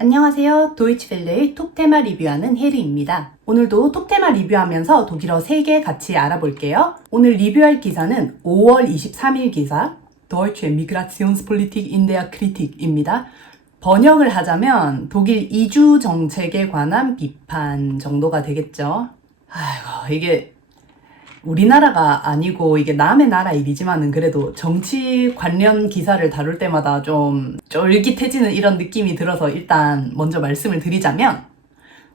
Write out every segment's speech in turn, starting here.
안녕하세요. 도이치벨레의 톱테마 리뷰하는 헤르입니다. 오늘도 톱테마 리뷰하면서 독일어 3개 같이 알아볼게요. 오늘 리뷰할 기사는 5월 23일 기사 Deutsche Migrationspolitik in der Kritik입니다. 번역을 하자면 독일 이주 정책에 관한 비판 정도가 되겠죠. 아이고, 이게 우리나라가 아니고 이게 남의 나라 일이지만은 그래도 정치 관련 기사를 다룰 때마다 좀 쫄깃해지는 이런 느낌이 들어서 일단 먼저 말씀을 드리자면,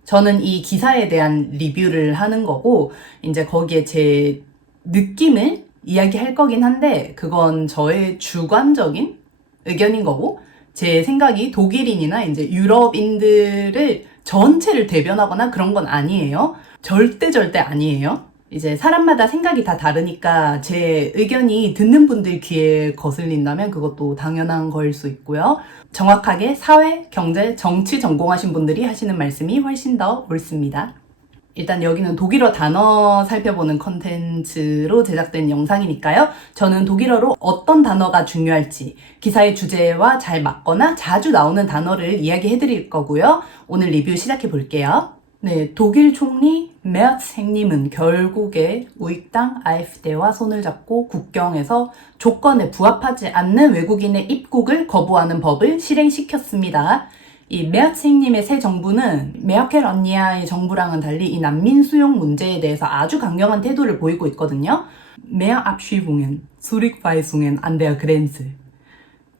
저는 이 기사에 대한 리뷰를 하는 거고 이제 거기에 제 느낌을 이야기할 거긴 한데 그건 저의 주관적인 의견인 거고, 제 생각이 독일인이나 이제 유럽인들을 전체를 대변하거나 그런 건 아니에요. 절대 아니에요. 이제 사람마다 생각이 다 다르니까 제 의견이 듣는 분들 귀에 거슬린다면 그것도 당연한 거일 수 있고요. 정확하게 사회, 경제, 정치 전공하신 분들이 하시는 말씀이 훨씬 더 옳습니다. 일단 여기는 독일어 단어 살펴보는 컨텐츠로 제작된 영상이니까요. 저는 독일어로 어떤 단어가 중요할지 기사의 주제와 잘 맞거나 자주 나오는 단어를 이야기해 드릴 거고요. 오늘 리뷰 시작해 볼게요. 네, 독일 총리 메르츠 행님은 결국에 우익당 AfD와 손을 잡고 국경에서 조건에 부합하지 않는 외국인의 입국을 거부하는 법을 실행시켰습니다. 이 메르츠 행님의 새 정부는 메르켈 언니의 정부랑은 달리 이 난민 수용 문제에 대해서 아주 강경한 태도를 보이고 있거든요. Mehr Abschiebungen, Zurückweisungen an der Grenze.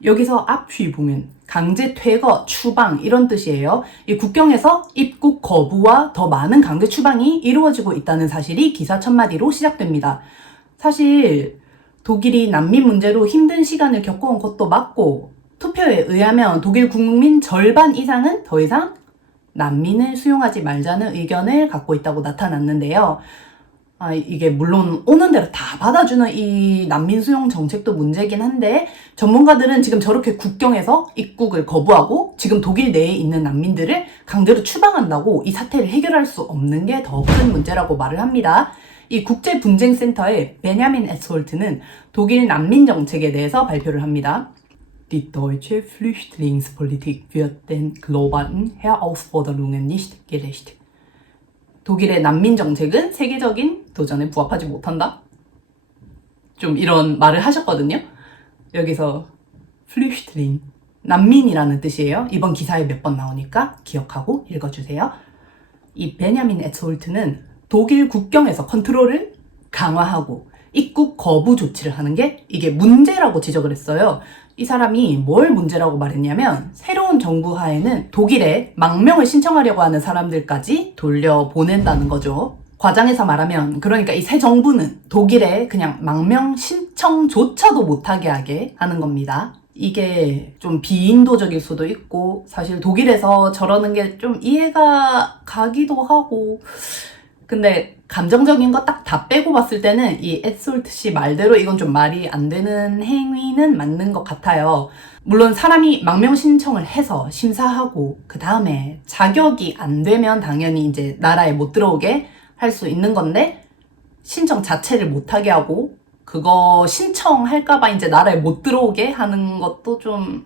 여기서 Abschiebungen, 강제 퇴거, 추방 이런 뜻이에요. 이 국경에서 입국 거부와 더 많은 강제 추방이 이루어지고 있다는 사실이 기사 첫마디로 시작됩니다. 사실 독일이 난민 문제로 힘든 시간을 겪어온 것도 맞고, 투표에 의하면 독일 국민 절반 이상은 더 이상 난민을 수용하지 말자는 의견을 갖고 있다고 나타났는데요. 이게 물론 오는 대로 다 받아주는 이 난민 수용 정책도 문제긴 한데, 전문가들은 지금 저렇게 국경에서 입국을 거부하고 지금 독일 내에 있는 난민들을 강제로 추방한다고 이 사태를 해결할 수 없는 게 더 큰 문제라고 말을 합니다. 이 국제분쟁센터의 베냐민 에스홀트는 독일 난민 정책에 대해서 발표를 합니다. Die deutsche Flüchtlingspolitik wird den globalen Herausforderungen nicht gerecht. 독일의 난민 정책은 세계적인 도전에 부합하지 못한다? 좀 이런 말을 하셨거든요. 여기서 Flüchtling, 난민이라는 뜻이에요. 이번 기사에 몇 번 나오니까 기억하고 읽어주세요. 이 베냐민 에츠홀트는 독일 국경에서 컨트롤을 강화하고 입국 거부 조치를 하는 게 이게 문제라고 지적을 했어요. 이 사람이 뭘 문제라고 말했냐면, 새로운 정부 하에는 독일에 망명을 신청하려고 하는 사람들까지 돌려보낸다는 거죠. 과장해서 말하면 그러니까 이 새 정부는 독일에 그냥 망명 신청조차도 못하게 하게 하는 겁니다. 이게 좀 비인도적일 수도 있고 사실 독일에서 저러는 게 좀 이해가 가기도 하고, 근데 감정적인 거 딱 다 빼고 봤을 때는 이 에스홀트 씨 말대로 이건 좀 말이 안 되는 행위는 맞는 것 같아요. 물론 사람이 망명 신청을 해서 심사하고 그 다음에 자격이 안 되면 당연히 이제 나라에 못 들어오게 할 수 있는 건데, 신청 자체를 못하게 하고 그거 신청할까봐 이제 나라에 못 들어오게 하는 것도 좀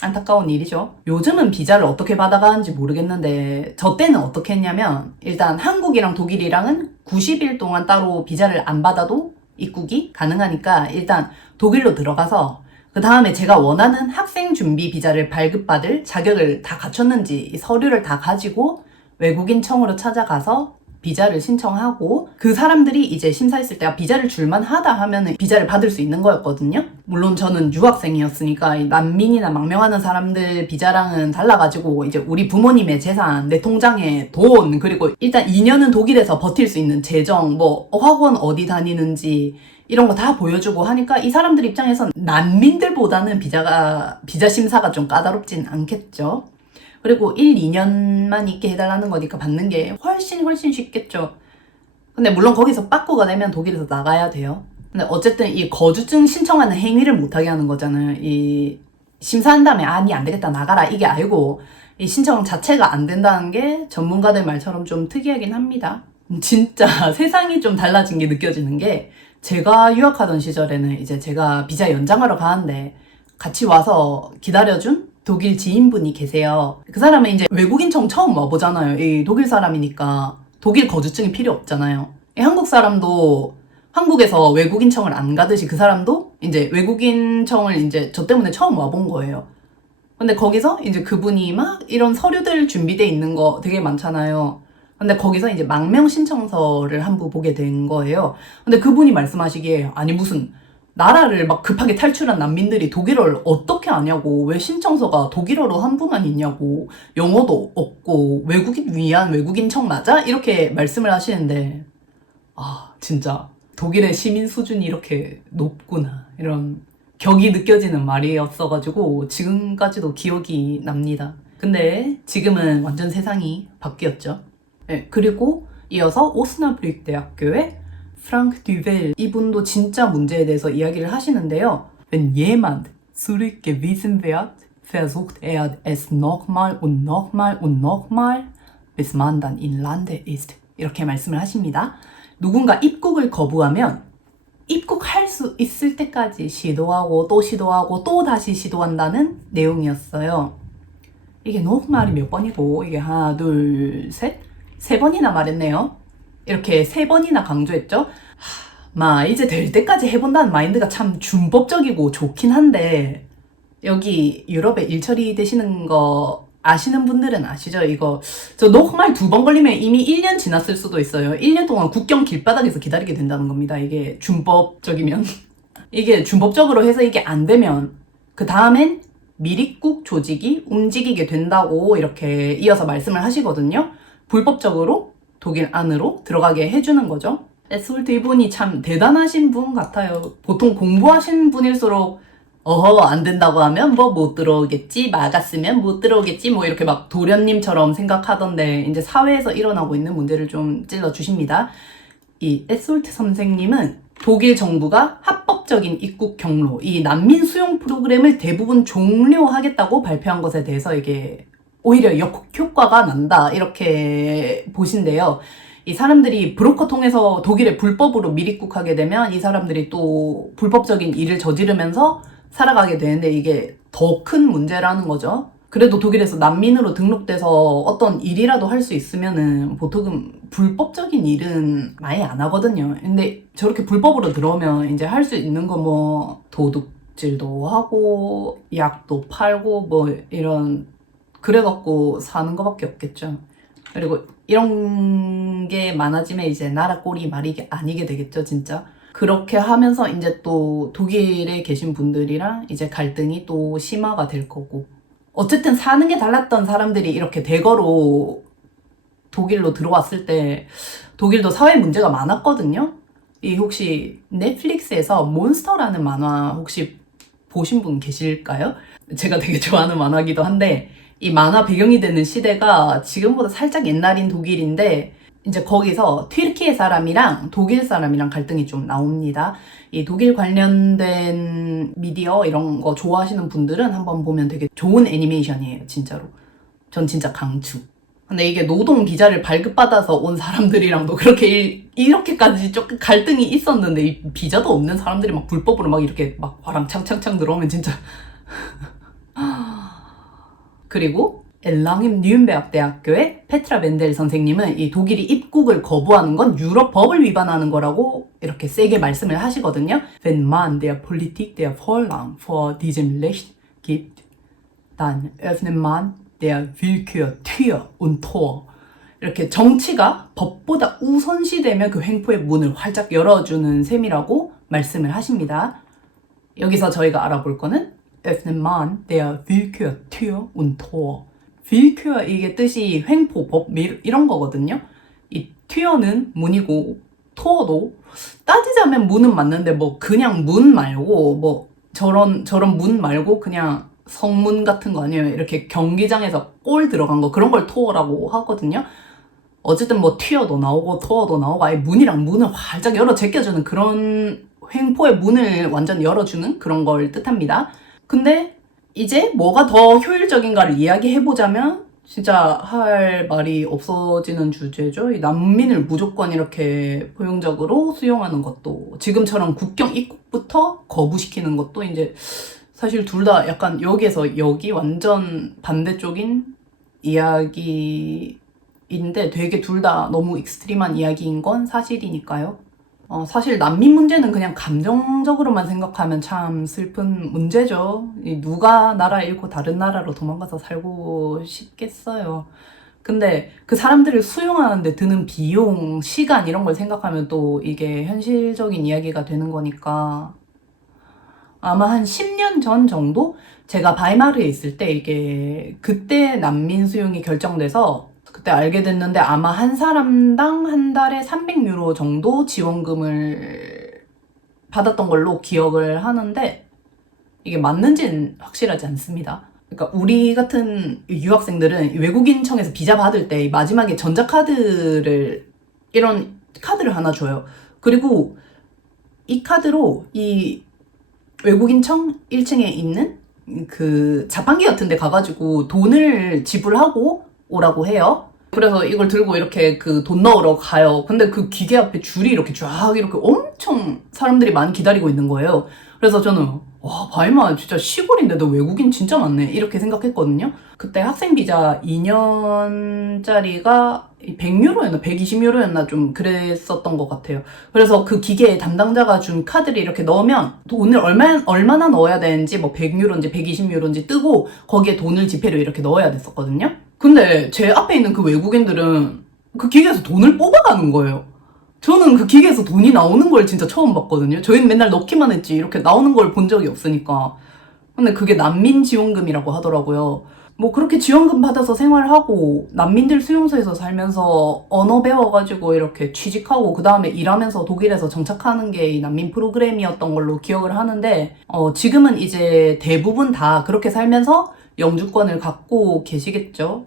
안타까운 일이죠. 요즘은 비자를 어떻게 받아가는지 모르겠는데 저 때는 어떻게 했냐면, 일단 한국이랑 독일이랑은 90일 동안 따로 비자를 안 받아도 입국이 가능하니까 일단 독일로 들어가서 그 다음에 제가 원하는 학생 준비 비자를 발급받을 자격을 다 갖췄는지 서류를 다 가지고 외국인청으로 찾아가서 비자를 신청하고, 그 사람들이 이제 심사했을 때 비자를 줄만 하다 하면은 비자를 받을 수 있는 거였거든요. 물론 저는 유학생이었으니까 난민이나 망명하는 사람들 비자랑은 달라가지고 이제 우리 부모님의 재산, 내 통장에 돈, 그리고 일단 2년은 독일에서 버틸 수 있는 재정, 뭐 학원 어디 다니는지 이런 거 다 보여주고 하니까 이 사람들 입장에선 난민들보다는 비자 심사가 좀 까다롭진 않겠죠. 그리고 1, 2년만 있게 해달라는 거니까 받는 게 훨씬 쉽겠죠. 근데 물론 거기서 빠꾸가 되면 독일에서 나가야 돼요. 근데 어쨌든 이 거주증 신청하는 행위를 못하게 하는 거잖아요. 이 심사한 다음에 아니 안 되겠다 나가라 이게 아니고, 이 신청 자체가 안 된다는 게 전문가들 말처럼 좀 특이하긴 합니다. 진짜 세상이 좀 달라진 게 느껴지는 게, 제가 유학하던 시절에는 이제 제가 비자 연장하러 가는데 같이 와서 기다려준 독일 지인분이 계세요. 그 사람은 이제 외국인청 처음 와보잖아요. 이 독일 사람이니까 독일 거주증이 필요 없잖아요. 이 한국 사람도 한국에서 외국인청을 안 가듯이 그 사람도 이제 외국인청을 이제 저 때문에 처음 와본 거예요. 근데 거기서 이제 그분이 막 이런 서류들 준비돼 있는 거 되게 많잖아요. 근데 거기서 이제 망명 신청서를 한 부 보게 된 거예요. 근데 그분이 말씀하시기에 아니 무슨 나라를 막 급하게 탈출한 난민들이 독일어를 어떻게 아냐고, 왜 신청서가 독일어로 한 부만 있냐고, 영어도 없고 외국인 위한 외국인청 맞아? 이렇게 말씀을 하시는데 아 진짜 독일의 시민 수준이 이렇게 높구나, 이런 격이 느껴지는 말이었어가지고 지금까지도 기억이 납니다. 근데 지금은 완전 세상이 바뀌었죠. 네, 그리고 이어서 오스나브릭 대학교의 프랑크 듀벨, 이분도 진짜 문제에 대해서 이야기를 하시는데요. Wenn jemand zurückgewiesen wird, versucht er es nochmal und nochmal und nochmal, bis man dann in Lande ist. 이렇게 말씀을 하십니다. 누군가 입국을 거부하면 입국할 수 있을 때까지 시도하고 또 다시 시도한다는 내용이었어요. 이게 nochmal이 몇 번이고, 이게 하나, 둘, 셋? 세 번이나 말했네요. 이렇게 세 번이나 강조했죠. 이제 될 때까지 해본다는 마인드가 참 준법적이고 좋긴 한데, 여기 유럽에 일처리 되시는 거 아시는 분들은 아시죠? 이거 저 노말 2번 걸리면 이미 1년 지났을 수도 있어요. 1년 동안 국경 길바닥에서 기다리게 된다는 겁니다. 이게 준법적이면. 이게 준법적으로 해서 이게 안 되면 그 다음엔 미입국 조직이 움직이게 된다고 이렇게 이어서 말씀을 하시거든요. 불법적으로 독일 안으로 들어가게 해주는 거죠. 에스홀트 이분이 참 대단하신 분 같아요. 보통 공부하신 분일수록 안 된다고 하면 뭐 못 들어오겠지, 막았으면 못 들어오겠지, 뭐 이렇게 막 도련님처럼 생각하던데 이제 사회에서 일어나고 있는 문제를 좀 찔러주십니다. 이 에스홀트 선생님은 독일 정부가 합법적인 입국 경로, 이 난민 수용 프로그램을 대부분 종료하겠다고 발표한 것에 대해서 이게 오히려 역효과가 난다, 이렇게 보신대요. 이 사람들이 브로커 통해서 독일에 불법으로 밀입국하게 되면 이 사람들이 또 불법적인 일을 저지르면서 살아가게 되는데 이게 더 큰 문제라는 거죠. 그래도 독일에서 난민으로 등록돼서 어떤 일이라도 할 수 있으면은 보통은 불법적인 일은 많이 안 하거든요. 근데 저렇게 불법으로 들어오면 이제 할 수 있는 거 뭐 도둑질도 하고 약도 팔고 뭐 이런, 그래갖고 사는 거밖에 없겠죠. 그리고 이런 게 많아지면 이제 나라 꼴이 말이 아니게 되겠죠, 진짜. 그렇게 하면서 이제 또 독일에 계신 분들이랑 이제 갈등이 또 심화가 될 거고. 어쨌든 사는 게 달랐던 사람들이 이렇게 대거로 독일로 들어왔을 때 독일도 사회 문제가 많았거든요. 이 혹시 넷플릭스에서 몬스터라는 만화 혹시 보신 분 계실까요? 제가 되게 좋아하는 만화기도 한데 이 만화 배경이 되는 시대가 지금보다 살짝 옛날인 독일인데 이제 거기서 튀르키예 사람이랑 독일 사람이랑 갈등이 좀 나옵니다. 이 독일 관련된 미디어 이런 거 좋아하시는 분들은 한번 보면 되게 좋은 애니메이션이에요, 진짜로. 전 진짜 강추. 근데 이게 노동 비자를 발급받아서 온 사람들이랑도 그렇게 이렇게까지 조금 갈등이 있었는데 이 비자도 없는 사람들이 막 불법으로 막 이렇게 막 화랑창창창 들어오면 진짜 그리고 엘랑임 뉴른베르크 대학교의 페트라 멘델 선생님은 이 독일이 입국을 거부하는 건 유럽 법을 위반하는 거라고 이렇게 세게 말씀을 하시거든요. Wenn man der Politik der Vorrang vor diesem Recht gibt, dann öffnet man der Willkür Tür und Tor. 이렇게 정치가 법보다 우선시되면 그 횡포의 문을 활짝 열어주는 셈이라고 말씀을 하십니다. 여기서 저희가 알아볼 거는 öffnet man der Willkür Tür und Tor. Willkür, 이게 뜻이 횡포, 법 이런 거거든요. 이 Tür는 문이고 Tor도 따지자면 문은 맞는데 뭐 그냥 문 말고 뭐 저런 문 말고 그냥 성문 같은 거 아니에요. 이렇게 경기장에서 골 들어간 거 그런 걸 Tor라고 하거든요. 어쨌든 뭐 Tür도 나오고 Tor도 나오고 아예 문이랑 문을 활짝 열어 제껴주는 그런 횡포의 문을 완전 열어주는 그런 걸 뜻합니다. 근데 이제 뭐가 더 효율적인가를 이야기해보자면 진짜 할 말이 없어지는 주제죠. 이 난민을 무조건 이렇게 포용적으로 수용하는 것도 지금처럼 국경 입국부터 거부시키는 것도 이제 사실 둘 다 약간 여기에서 여기 완전 반대쪽인 이야기인데 되게 둘 다 너무 익스트림한 이야기인 건 사실이니까요. 사실 난민 문제는 그냥 감정적으로만 생각하면 참 슬픈 문제죠. 누가 나라 잃고 다른 나라로 도망가서 살고 싶겠어요. 근데 그 사람들을 수용하는데 드는 비용, 시간 이런 걸 생각하면 또 이게 현실적인 이야기가 되는 거니까 아마 한 10년 전 정도 제가 바이마르에 있을 때 이게 그때 난민 수용이 결정돼서 그때 알게 됐는데 아마 한 사람당 한 달에 300유로 정도 지원금을 받았던 걸로 기억을 하는데 이게 맞는지는 확실하지 않습니다. 그러니까 우리 같은 유학생들은 외국인청에서 비자 받을 때 마지막에 전자카드를 이런 카드를 하나 줘요. 그리고 이 카드로 이 외국인청 1층에 있는 그 자판기 같은 데 가가지고 돈을 지불하고 오라고 해요. 그래서 이걸 들고 이렇게 그 돈 넣으러 가요. 근데 그 기계 앞에 줄이 이렇게 쫙 이렇게 엄청 사람들이 많이 기다리고 있는 거예요. 그래서 저는 와, 바이마 진짜 시골인데도 외국인 진짜 많네 이렇게 생각했거든요. 그때 학생 비자 2년짜리가 100유로였나 120유로였나 좀 그랬었던 것 같아요. 그래서 그 기계 담당자가 준 카드를 이렇게 넣으면 돈을 얼마나 넣어야 되는지 뭐 100유로인지 120유로인지 뜨고 거기에 돈을 지폐로 이렇게 넣어야 됐었거든요. 근데 제 앞에 있는 그 외국인들은 그 기계에서 돈을 뽑아가는 거예요. 저는 그 기계에서 돈이 나오는 걸 진짜 처음 봤거든요. 저희는 맨날 넣기만 했지 이렇게 나오는 걸 본 적이 없으니까. 근데 그게 난민 지원금이라고 하더라고요. 뭐 그렇게 지원금 받아서 생활하고 난민들 수용소에서 살면서 언어 배워가지고 이렇게 취직하고 그 다음에 일하면서 독일에서 정착하는 게 이 난민 프로그램이었던 걸로 기억을 하는데 지금은 이제 대부분 다 그렇게 살면서 영주권을 갖고 계시겠죠.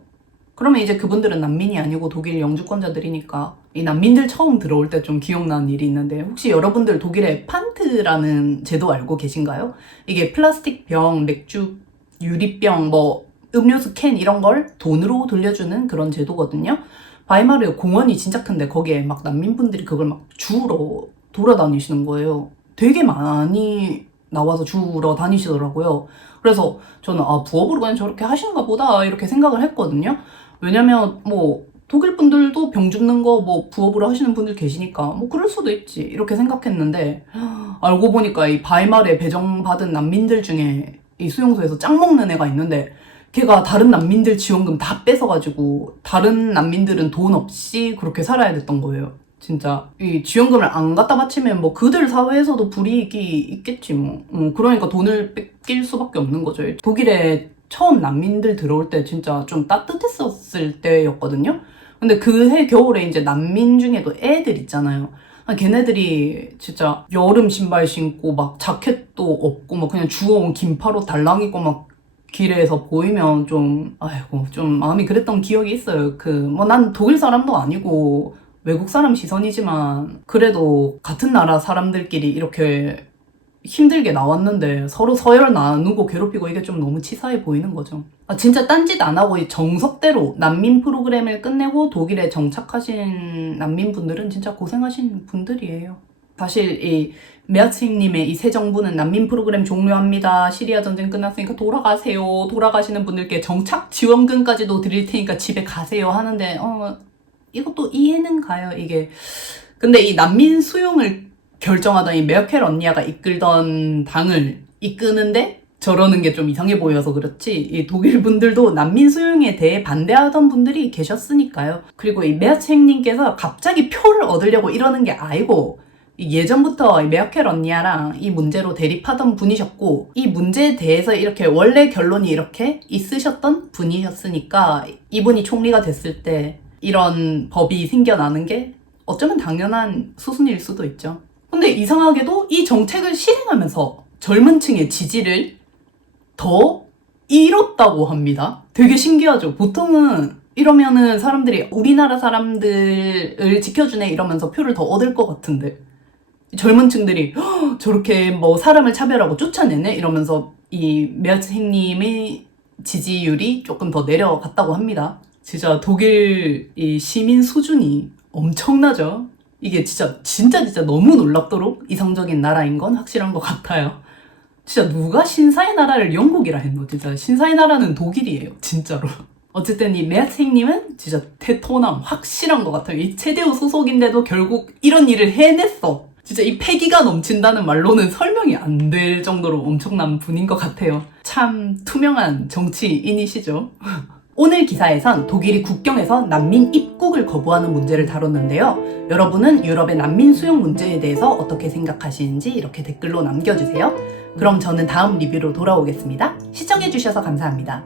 그러면 이제 그분들은 난민이 아니고 독일 영주권자들이니까 이 난민들 처음 들어올 때 좀 기억나는 일이 있는데 혹시 여러분들 독일의 판트라는 제도 알고 계신가요? 이게 플라스틱 병, 맥주, 유리병, 뭐 음료수 캔 이런 걸 돈으로 돌려주는 그런 제도거든요. 바이마르 공원이 진짜 큰데 거기에 막 난민분들이 그걸 막 주우러 돌아다니시는 거예요. 되게 많이 나와서 주우러 다니시더라고요. 그래서 저는 부업으로 그냥 저렇게 하시는가 보다 이렇게 생각을 했거든요. 왜냐면 뭐 독일 분들도 병 줍는 거 뭐 부업으로 하시는 분들 계시니까 뭐 그럴 수도 있지 이렇게 생각했는데 알고 보니까 이 바이마르에 배정받은 난민들 중에 이 수용소에서 짱 먹는 애가 있는데 걔가 다른 난민들 지원금 다 뺏어가지고 다른 난민들은 돈 없이 그렇게 살아야 됐던 거예요. 진짜 이 지원금을 안 갖다 바치면 뭐 그들 사회에서도 불이익이 있겠지 뭐. 그러니까 돈을 뺏길 수밖에 없는 거죠. 독일에 처음 난민들 들어올 때 진짜 좀 따뜻했었을 때였거든요. 근데 그해 겨울에 이제 난민 중에도 애들 있잖아요. 걔네들이 진짜 여름 신발 신고 막 자켓도 없고 막 그냥 주워온 긴팔옷 달랑 입고 막 길에서 보이면 좀 아이고 좀 마음이 그랬던 기억이 있어요. 그 뭐 난 독일 사람도 아니고 외국 사람 시선이지만 그래도 같은 나라 사람들끼리 이렇게 힘들게 나왔는데 서로 서열 나누고 괴롭히고 이게 좀 너무 치사해 보이는 거죠. 진짜 딴짓 안 하고 정석대로 난민 프로그램을 끝내고 독일에 정착하신 난민분들은 진짜 고생하신 분들이에요. 사실 이 메아츠님의 이 새 정부는 난민 프로그램 종료합니다. 시리아 전쟁 끝났으니까 돌아가세요. 돌아가시는 분들께 정착 지원금까지도 드릴 테니까 집에 가세요 하는데 이것도 이해는 가요. 이게 근데 이 난민 수용을 결정하던 이 메르켈 언니가 이끌던 당을 이끄는데 저러는 게 좀 이상해 보여서 그렇지 이 독일 분들도 난민 수용에 대해 반대하던 분들이 계셨으니까요. 그리고 이 메아츠님께서 갑자기 표를 얻으려고 이러는 게 아니고 예전부터 메르켈 언니랑 이 문제로 대립하던 분이셨고 이 문제에 대해서 이렇게 원래 결론이 이렇게 있으셨던 분이셨으니까 이분이 총리가 됐을 때 이런 법이 생겨나는 게 어쩌면 당연한 수순일 수도 있죠. 근데 이상하게도 이 정책을 실행하면서 젊은 층의 지지를 더 잃었다고 합니다. 되게 신기하죠. 보통은 이러면은 사람들이 우리나라 사람들을 지켜주네 이러면서 표를 더 얻을 것 같은데 젊은 층들이 저렇게 뭐 사람을 차별하고 쫓아내네 이러면서 이 메르켈님의 지지율이 조금 더 내려갔다고 합니다. 진짜 독일 이 시민 수준이 엄청나죠. 이게 진짜 너무 놀랍도록 이상적인 나라인 건 확실한 것 같아요. 진짜 누가 신사의 나라를 영국이라 했노? 진짜 신사의 나라는 독일이에요. 진짜로. 어쨌든 이 메아칭님은 진짜 대토남 확실한 것 같아요. 이 체대우 소속인데도 결국 이런 일을 해냈어. 진짜 이 패기가 넘친다는 말로는 설명이 안 될 정도로 엄청난 분인 것 같아요. 참 투명한 정치인이시죠. 오늘 기사에선 독일이 국경에서 난민 입국을 거부하는 문제를 다뤘는데요. 여러분은 유럽의 난민 수용 문제에 대해서 어떻게 생각하시는지 이렇게 댓글로 남겨주세요. 그럼 저는 다음 리뷰로 돌아오겠습니다. 시청해주셔서 감사합니다.